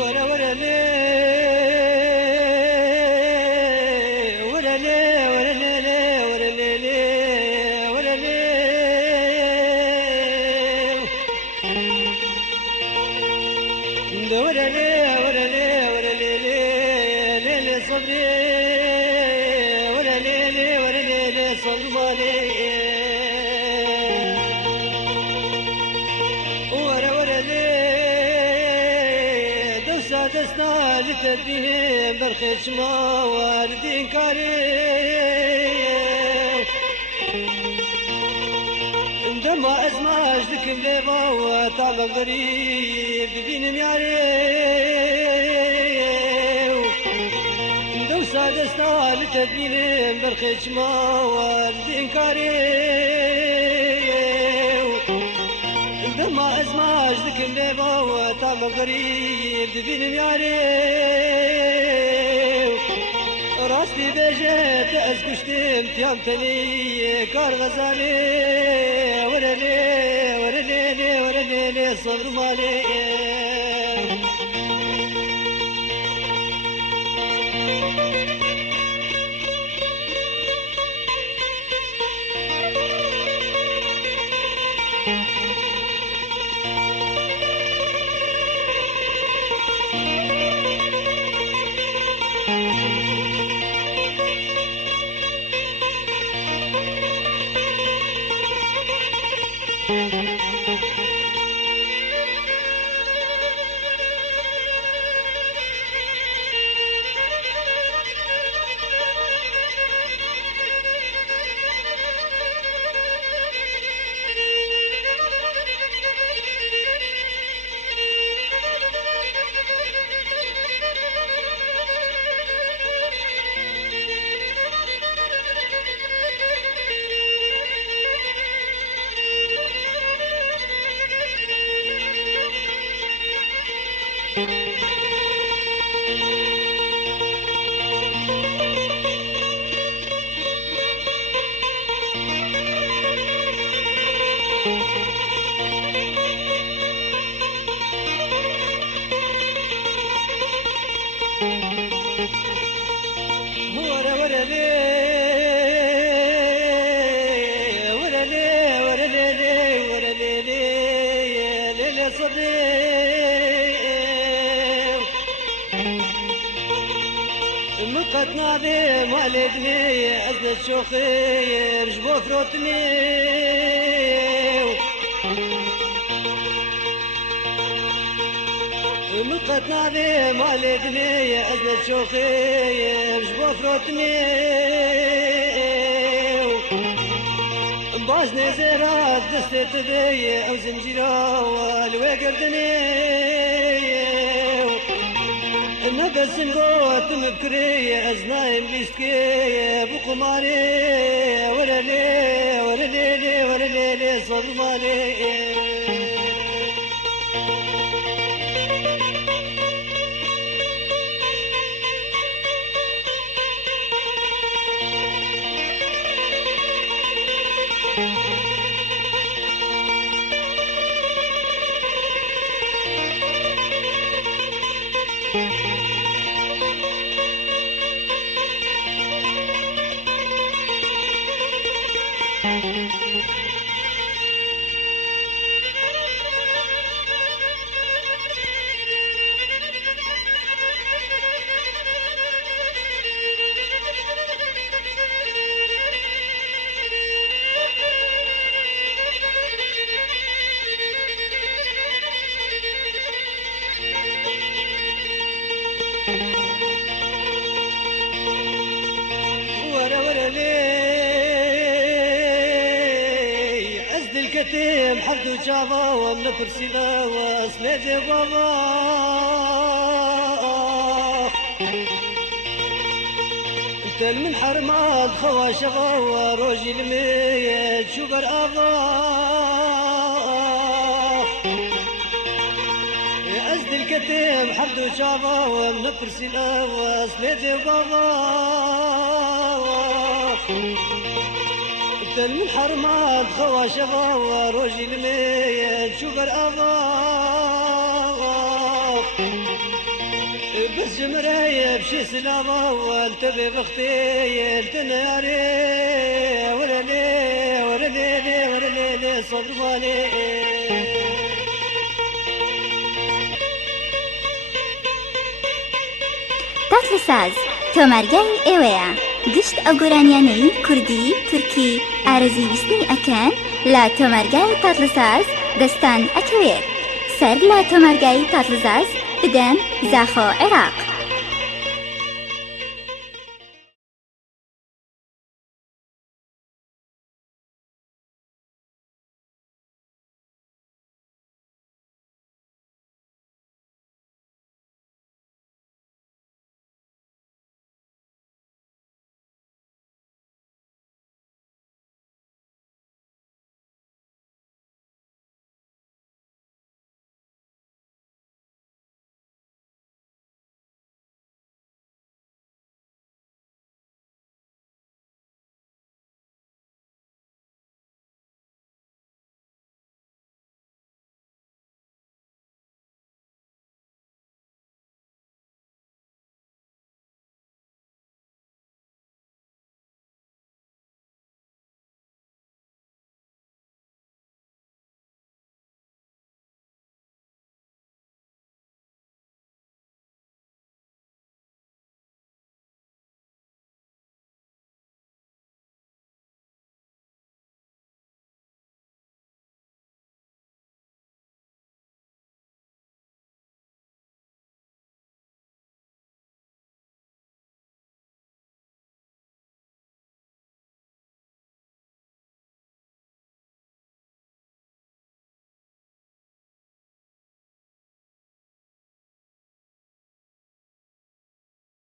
ورا ورا لي ورا لي ورا لي لي ورا لي لي ورا لي ورا لي ورا لي ورا لي لي لي صبري ورا لي لي ورا لي لي صبري ورا ورا لي دسنا لتدين برخش ما والدين كاري عندما اسمعش ذك الليبا وطعم غريب بين مياري دوسا دسنا لتدين برخش ما والدين كاري ما اسمعش ذك الليبا وطعم غريب بين مياري راسي بجيت اسكشتم تيامتني كار غزالي ورا لي ورا لي ورا لي صبر مالي ورا ورا لي ورا لي ورا لي ورا لي لي صبري مقتنا بي والدني أزلت شوخي رجبو فروتني مقتنا بي والدني أزلت شوخي رجبو فروتني بازني زيرات دستت بي أو زنجيرا والوي قردني نفس نقوت مبكري أزنايم ليسكي بقماري ولا لي ولا لي ولا لي صرمالي ورا ورا لي عزد الكتيم حردو جافا ومن كرسينا واسنادي بابا انت من حرمات خوا شفا وروجي الميت شوبر ابا عزد الكتيم حردو جافا ومن كرسينا واسنادي بابا من حرمات خوا شفا وروجي الميت شوبر ابا بس جمري بشي سلامة والتبي بختي التناري ولا لي ولا لي ولا لي صبر مالي تاتل ساز تۆمارگای ئێوەیە گشت ئەوگۆرانیانەی کوردی تورکی ئارەزوی ویستنی ئەکەن لە تۆمارگای تاتلساز دەستان ئەکەوێت سەر لە تۆمارگای تاتلساز بدەن زاخۆ عێراق